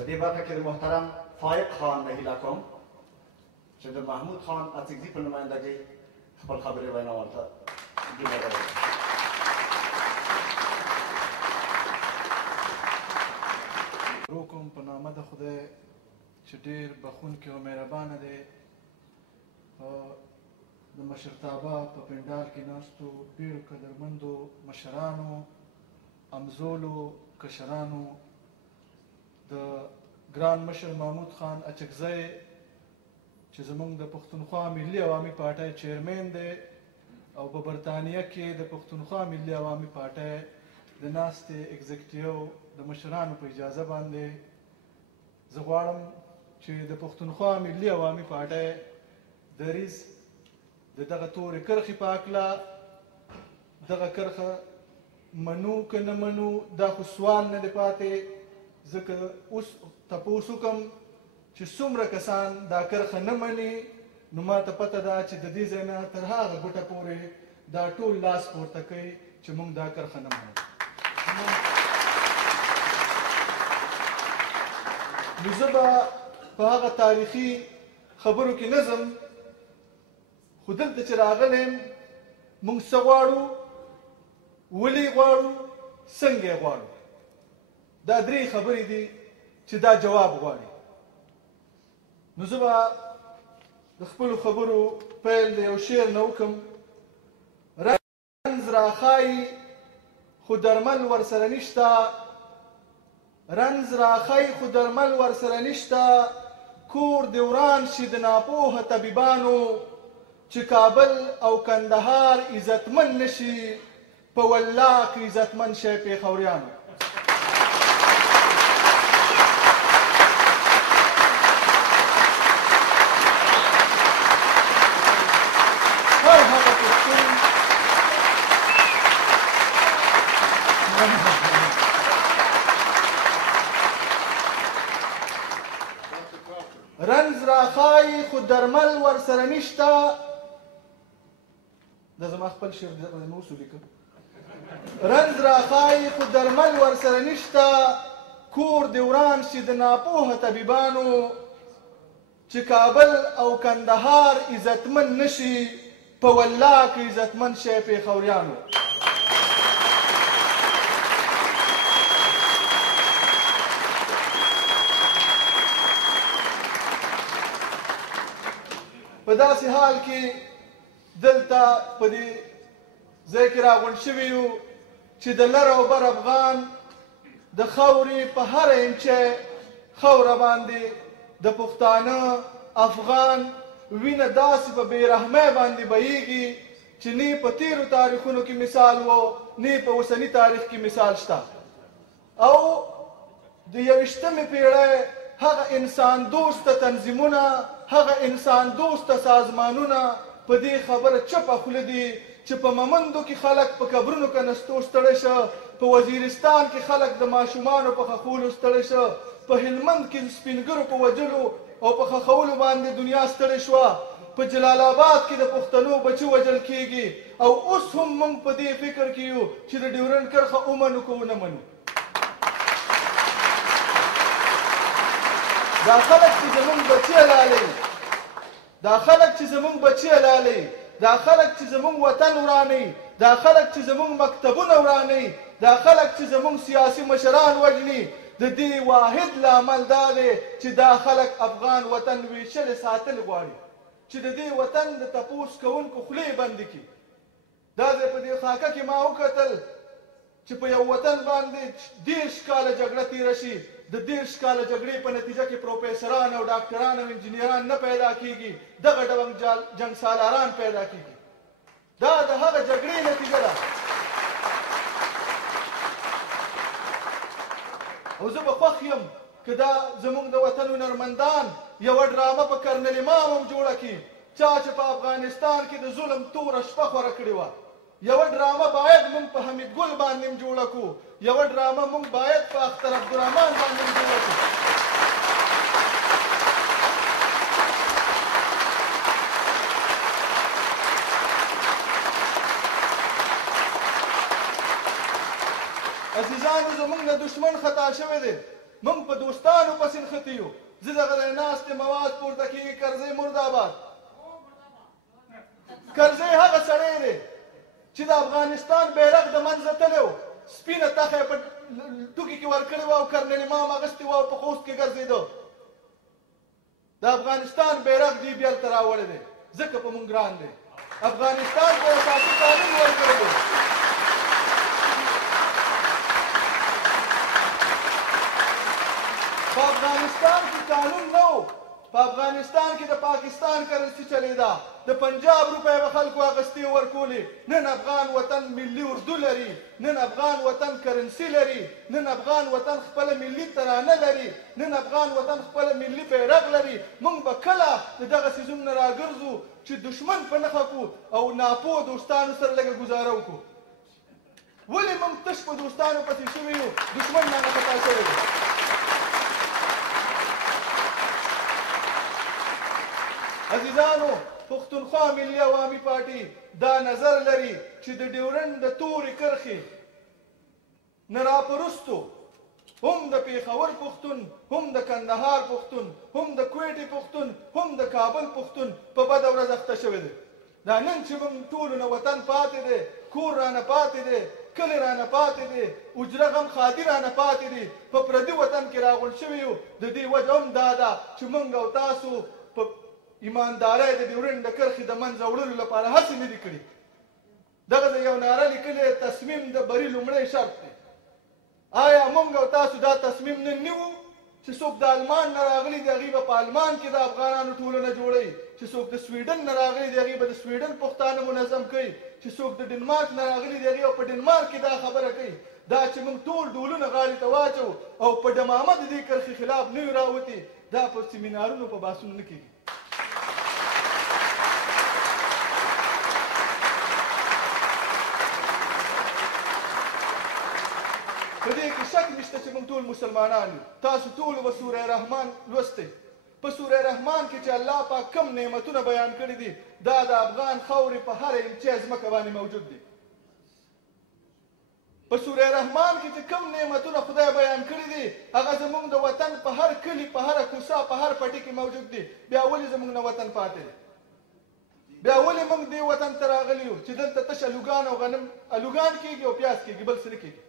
په دې برخه کې د محترم فائق خان نه هیله کوم چې د محمود خان اڅکزي په نمایندګۍ خپل خبرې وینا ورته شروع کوم په نامه د خدای چې ډېر بخښونکی او مهربانه دی. د مشرتابه په پنډال کې ناستو ډېرو قدرمندو مشرانو، امزولو، کشرانو، د ګران مشر محمود خان اڅکزی چې زموږ د پښتونخوا ملي عوامي پارټۍ چیرمین دی او په برطانیه کې د پښتونخوا ملي عوامي پارټۍ د ناستې اګزیکټیو د مشرانو په اجازه باندې زه غواړم چې د پښتونخوا ملي عوامي پارټۍ دریځ د دغه تورې کرښې په هکله دغه کرښه منو که نه منو دا خو سوال نه دی پاتې، ځکه اوس تپوس وکړم چې څومره کسان دا کرښه نه مني، نو ما ته پته ده چې د دې ځای نه تر هغه ګوټه پورې دا ټول لاس پورته کوي چې موږ دا کرښه نه منو. نو زه به په هغه تاریخي خبرو کې نه ځم، خو دلته چې راغلی یم موږ څه غواړو، ولې غواړو، څنګه غواړو. دا درې خبرې دي چې دا جواب غواړي. نو زه به د خپلو خبرو پیل د یو شعر نه وکړم. رنځ راښایي خو درمل ورسره نشته، رنځ راښایي خو درمل ورسره نشته، کور دې وران شي د ناپوهه طبیبانو، چې کابل او کندهار عزتمن نشي، په والله که عزتمن شی پېښوریانو. رنځ راښایي خو درمل ورسره نشته، دا زما خپل شعر دی، مې اوس ولیکم. رنځ راښایي خو درمل ورسره نشته، کور دې وران شي د ناپوهه طبیبانو، چې کابل او کندهار عزتمن نشي، په والله که عزتمن شی پېښوریانو. په داسې حال کې دلته په دې ځای کې راغونډ شوي یو چې د لر او بر افغان د خاورې په هره انچه خاوره باندې د پښتانه افغان وینه داسې په بېرحمۍ باندې بهیږي چې نه په تېرو تاریخونو کې مثال و، نه په اوسني تاریخ کې مثال شته. او د 21مې پېړۍ هغه انسان دوسته تنظیمونه، هغه انسان دوسته سازمانونه په دې خبره چپه خوله دي چې په ممندو کې خلک په قبرونو کې نستو ستړی شه، په وزیرستان کې خلک د ماشومانو په خښولو ستړی شه، په هلمند کې سپینګرو په وجلو او په خښولو باندې دنیا ستړې شوه، په جلال آباد کې د پښتنو بچي وژل کېږي، او اوس هم موږ په دې فکر کې یو چې د ډیورنډ کرښه ومنو که ونه منو. دا خلک چې زموږ بچي حلالوي، دا خلک چې زموږ بچي حلالوي، دا خلک چې زموږ وطن ورانوي، دا خلک چې زموږ مکتبونه ورانوي، دا خلک چې زموږ سیاسي مشران وژني، د دې واحد لامل دا دی چې دا خلک افغان وطن ویشلې ساتل غواړي، چې د دې وطن د تپوس کوونکو خولې بندې کړي. دا ځای په دې خاکه کې ما وکتل چې په یو وطن باندې 30 کاله جګړه تېره شي، د 30 کاله جګړې په نتیجه کې پروفیسران او ډاکټران او انجینران نه پیدا کېږي، دغه ډول جنګ سالاران پیدا کېږي. دا د هغه جګړې نتیجه ده. او زه به خوښ یم که دا زموږ د وطن هنرمندان یوه ډرامه په کرنل امام هم جوړه کړي، چا چې په افغانستان کې د ظلم توره شپه خوره کړې وه. یوه ډرامه باید موږ په حمید ګل باندې هم جوړه کړو، یوه ډرامه موږ باید په اختر عبدالرحمن باندې هم جوړه کړو. عزیزانو، زموږ نه دشمن خطا شوی دی، موږ په دوستانو پسې نښتي یو. زه دغه ځای ناست یم، اواز پورته کېږي کرزی مرداباد. کرزی هغه سړی دی چې د افغانستان بیرغ د منځه تللی و، سپینه تخه یې په ټوکي کې ورکړې وه او کرنل امام اغوستې وه او په خوست کې ګرځېده. د افغانستان بیرغ دې بیرته راوړی دی، ځکه په موږ ګران دی. افغانستان ته اساسي قانون ورکړی دی. په افغانستان کې قانون نه و، په افغانستان کې د پاکستان کرنسي چلېده، د پنجاب روپۍ به خلکو اخیستې ورکولې. نن افغان وطن ملي اردو لري، نن افغان وطن کرنسي لري، نن افغان وطن خپله ملي ترانه لري، نن افغان وطن خپله ملي بیرغ لري. موږ به کله د دغه څیزونو نه راګرځو چې دشمن په نښه کړو او ناپوه دوستانو سره لږه ګزاره وکړو. ولې موږ تش په دوستانو پسې شوي یو؟ دشمن رانه خطا شوی دی. عزیزانو، پښتونخوا ملي عوامي پارټي دا نظر لري چې د ډیورنډ د تورې کرښې نه راپرستو هم د پېښور پښتون، هم د کندهار پښتون، هم د کویټې پښتون، هم د کابل پښتون په بده ورځ اخته شوی دی. دا نن چې موږ ټولو نه وطن پاتې دی، کور رانه پاتې دی، کلی رانه پاتې دی، اجره غم خادي رانه پاتې دی، په پردي وطن کې راغونډ شوي یو. د دې وجه هم دا ده چې موږ او تاسو په ایماندارۍ د ډیورنډ د کرښې د منځه وړلو لپاره هڅې نه دي کړي. دغه د یو ناره لیکلی تصمیم د بري لومړی شرط دی. آیا موږ او تاسو دا تصمیم نن نیو چې څوک د آلمان نه راغلي دي هغوی به په آلمان کې د افغانانو ټولنه جوړوي، چې څوک د سویډن نه راغلي دي هغوی به د سویډن پښتانه منظم کوي، چې څوک د ډنمارک نه راغلي دي هغوی به په ډنمارک کې دا خبره کوي. دا چې موږ ټول ډولونه غاړې ته واچو او په ډمامه د دې کرښې خلاف نه وي راوتي، دا په سیمینارونو په بحثونو نه کېږي. په دې کې شک نشته چې موږ ټول مسلمانان یو. تاسو ټولو به سوره رحمان لوستی. په سوره رحمان کې چې الله پاک کم نعمتونه بیان کړي دي، دا د افغان خاورې په هره انچه ځمکه باندې موجود دي. په سوره رحمان کې چې کم نعمتونه خدای بیان کړي دي، هغه زموږ د وطن په هر کلي، په هره کوڅه، په هر پټي کې موجود دي. بیا ولې زموږ نه وطن پاتې دی؟ بیا ولې موږ دې وطن ته راغلي یو چې دلته تش الوګان او غنم الوګان کېږي او پیاز کېږي، بل څه نه کېږي.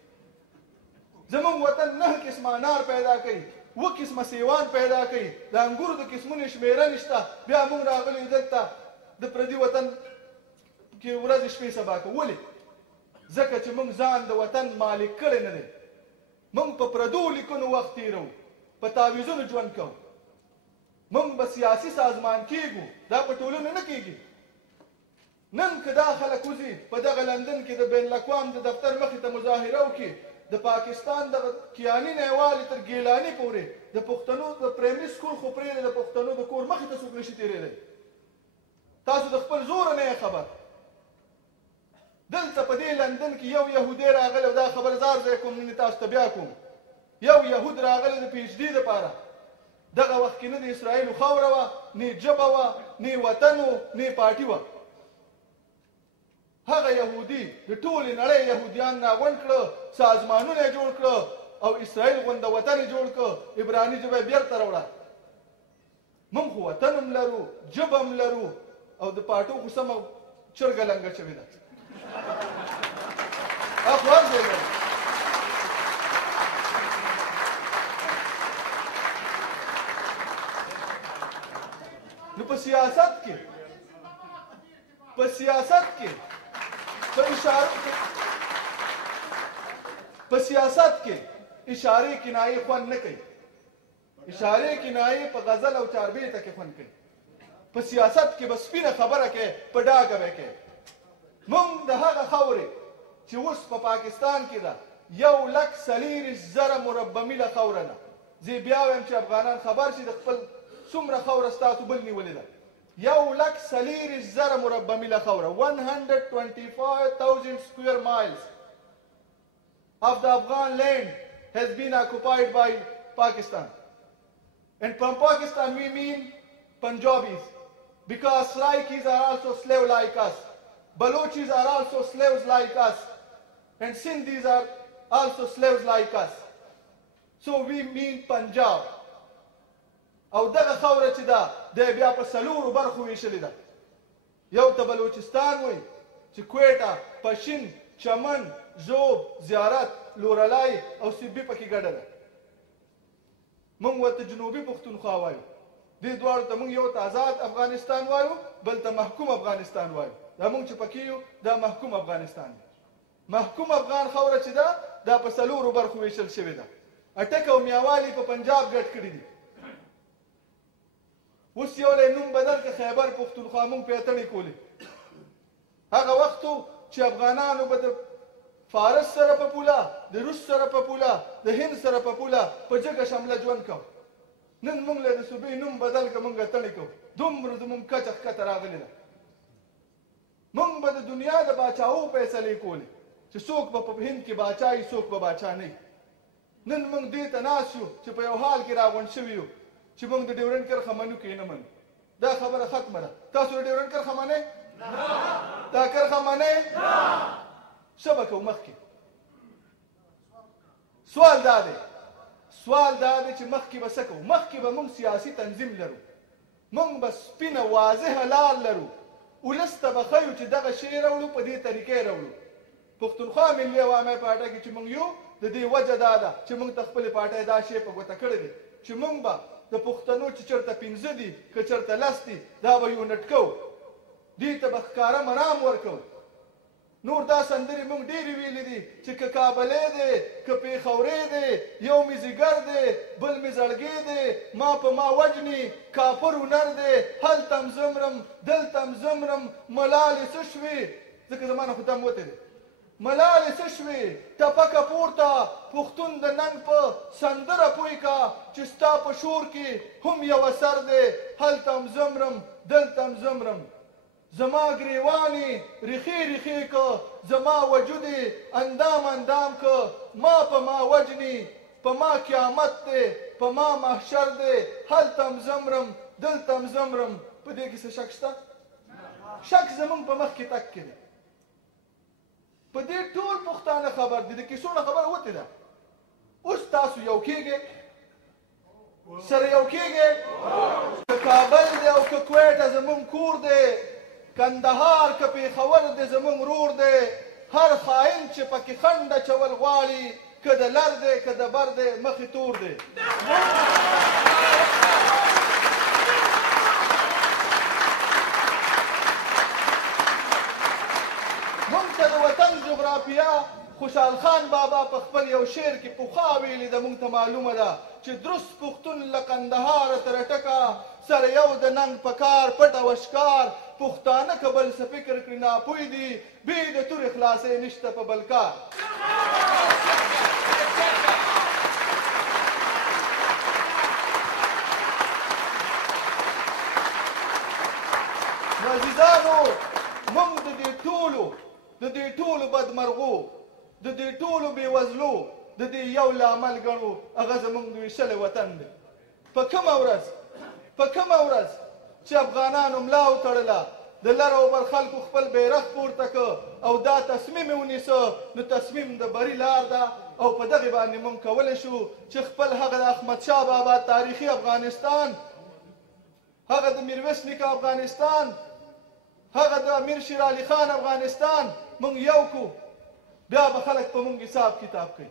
زموږ وطن 9 قسمه انار پیدا کوي، 2 قسمه سیوان پیدا کوي، د انګورو د قسمونو شمیره نشته. بیا موږ راغلي دلته د پردي وطن کې ورځې شپې سبا کوو. ولې؟ ځکه چې موږ ځان د وطن مالک کړی نه دی. موږ په پردو لیکنو وخت تېروو، په تعویضونو ژوند کوو. موږ به سیاسي سازمان کېږو، دا په ټولنه نه کېږي. نن که دا خلک وځي په دغه لندن کې د بین الاقوام د دفتر مخې ته مظاهره وکړي، د پاکستان د کیاني نه یوالې تر ګیلاني پورې د پښتنو د پرایمري سکول خو پرېږدئ، د پښتنو د کور مخې ته څوک نشي تېرېدی. تاسو د خپل زوره نه یې خبر. دلته په دې لندن کې یو یهودی راغلی او دا خبر زار ځای کوم نن تاسو ته بیا کوم. یو یهود راغلی د پی ایچ ډي دپاره. دغه وخت کې نه د اسرائیلو خاوره وه، نه ژبه وه، نه وطن و، نه پارټي وه. هغه یهودي د ټولې نړۍ یهودیان راغونډ کړه، سازمانونه یې جوړ کړه او اسرائیل غونده وطن یې جوړ کړه، عبراني ژبه یې بیرته راوړه. موږ خو وطن هم لرو، ژبه هم لرو او د پاټو خو سمه چرګه لنګه شوې ده. اخوان دی لرو. نو په سیاست کې په سیاست کې اشارې کنایې خوند نه کوي. اشارې کنایې په غزل او چاربیته کې خوند کوي. په سیاست کې به سپینه خبره کوي، په ډاګه به کوي. موږ د هغه خاورې چې اوس په پاکستان کې ده 1,40,000 مربع میله خاوره ده. زه بیا وایم چې افغانان خبر شي د خپل څومره خاوره ستاسو بل نیولې ده. 1,40,000 مربع میله خاوره، 125,000 square miles of the Afghan land has been occupied by Pakistan. And from Pakistan we mean Punjabis, because Saraikis are also slaves like us. Balochis are also slaves like us. And Sindhis are also slaves like us. So we mean پنجاب. او دغه خاوره چې ده د بیا په څلورو برخو ویشلې ده. یو ته بلوچستان وایي چې کویټه، پشین، چمن، ژوب، زیارت، لورلای او سیبي پکې ګډه ده. موږ ورته جنوبي پښتونخوا وایو. دې دواړو ته موږ یو ته آزاد افغانستان وایو، بل ته محکوم افغانستان وایو. دا موږ چې پکې یو دا محکوم افغانستان دی. محکوم افغان خاوره چې ده دا په څلورو برخو ویشل شوې ده. اټک او میاوالی په پنجاب ګډ کړي دي. اوس یو لی نوم بدل که خیبر پښتونخوا موږ پې اتڼې کولې. هغه وخت و چې افغانانو به د فارس سره په پوله، د روس سره په پوله، د هند سره په پوله په جګه شمله ژوند کوو. نن موږ له د صوبې نوم بدل که موږ اتڼې کوو. دومره زموږ کچه ښکته راغلې ده. موږ به د دنیا د باچاو فیصلې کولې چې څوک به په هند کې باچا وي، څوک به باچا نه وي. نن موږ دې ته ناست یو چې په یو حال کې راغونډ شوي یو چې موږ د ډیورنډ کرښه منو که نه منو. دا خبره ختمه ده. تاسو د ډیورنډ کرښه منئ؟ دا کرښه منئ؟ څه به کوو مخکې؟ سوال دا دی چې مخکې به څه کوو؟ مخکې به موږ سیاسي تنظیم لرو. موږ به سپینه واضحه لار لرو. ولس ته به ښیو چې دغه شی راوړو، په دې طریقې راوړو. پښتونخوا ملي عوامي پارټۍ کې چې موږ یو، د دې وجه دا ده چې موږ ته خپلې پارټۍ دا شی په ګوته کړی دی چې موږ به د پښتنو چې چېرته 15 دي که چېرته 10 دي دا به یونټ کوو. دې ته به ښکاره مرام ورکوو. نور دا سندرې موږ ډېرې ویلې دي چې که کابلی دی که پېښوري دی، یو مې ځیګر دی بل مې زړګی دی، ما په ما وجني کافر هنر دی، هلته م زمرم دلته م زمرم، ملالې څه شوې؟ ځکه زما نه خو دم وتی دی. ملالې څه شوې؟ ټپکه پورته پښتون د ننګ په سندره پوی کا چې ستا په شور کې هم یو اثر دی، هلته م زمرم دلته م زمرم. زما گریوانی ریخی ریخی که، زما وجودی اندام اندام که، ما په ما وجنی، په ما قیامت دی، په ما محشر دی، هلته م زمرم دلته م زمرم. په دې کې څه شک شته؟ شک زموږ په مخ کې تک کې دی. په دې ټول پښتانه خبر دي، د کیسو نه خبره وتې ده. اوس تاسو یو کېږئ، سره یو کېږئ. که کابل دی او که کویټه زموږ کور دی، کندهار که پېښور دی زموږ رور دی. هر خاین چې پکې خنډ اچول غواړي، که د لر دی که د بر دی مخې تور دی. موږ ته د وطن جغرافیه خوشحال خان بابا په خپل یو شعر کې پخوا ویلې ده. موږ ته معلومه ده چې درست پښتون له قندهاره تر ټکه، سره یو د ننګ په کار پټ او ښکار. پښتانه که بل څه فکر کړي ناپوی دي، بې د تورې خلاصۍ نشته په بل کار. نو عزیزانو، موږ د دې ټولو بدمرغو، د دې ټولو بېوزلو، د دې یو لامل ګڼو، هغه زموږ د ویشلی وطن دی. په کومه ورځ چې افغانانو ملا وتړله، د لر او بر خلکو خپل بیرغ پورته که او دا تصمیم یې ونیسه، نو تصمیم د بري لار ده. او په دغې باندې موږ کولی شو چې خپل هغه د احمدشاه بابا تاریخي افغانستان، هغه د میرویس نیکه افغانستان، هغه د امیر شیر علي خان افغانستان موږ یو کړو. بیا به خلک په موږ حساب کتاب کوي.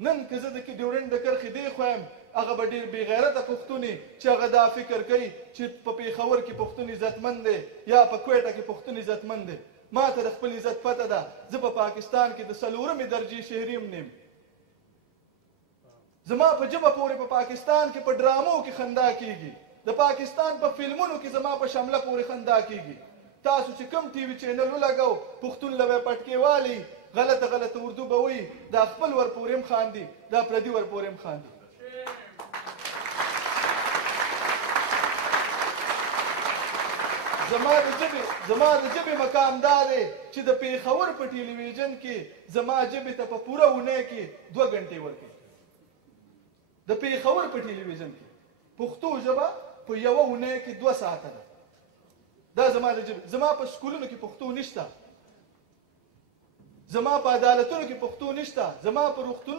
نن که زه د ډیورنډ د کرښې دی خوایم، هغه به ډېر بېغیرته پښتون چې هغه دا فکر کوي چې په پېښور کې پښتون عزتمند دی یا په کویټه کې پښتون عزتمند دی. ما ته د خپل عزت پته ده. زه په پاکستان کې د 4مې درجې شهري هم نیم. زما په ژبه پورې په پاکستان کې په ډرامو کې خندا کېږي، د پاکستان په فلمونو کې زما په شمله پورې خندا کېږي. تاسو چې کوم ټي وي چینل ولګو، پښتون له به پټکې والي، غلطه اردو به وایي، دا خپل ورپورې هم خاندي، دا پردي ورپورې هم خاندي. زما د ژبې مقام دا دی چې د پېښور په ټلویزیون کې زما ژبې ته په پوره اونۍ کې 2 غنټې ورکوي. د پېښور په ټلویزیون کې پښتو ژبه په یوه اونۍ کې 2 ساعته ده. دا زما د ژبې. زما په سکولونو کې پښتو نشته، زما په عدالتونو کې پښتو نشته، زما په روغتون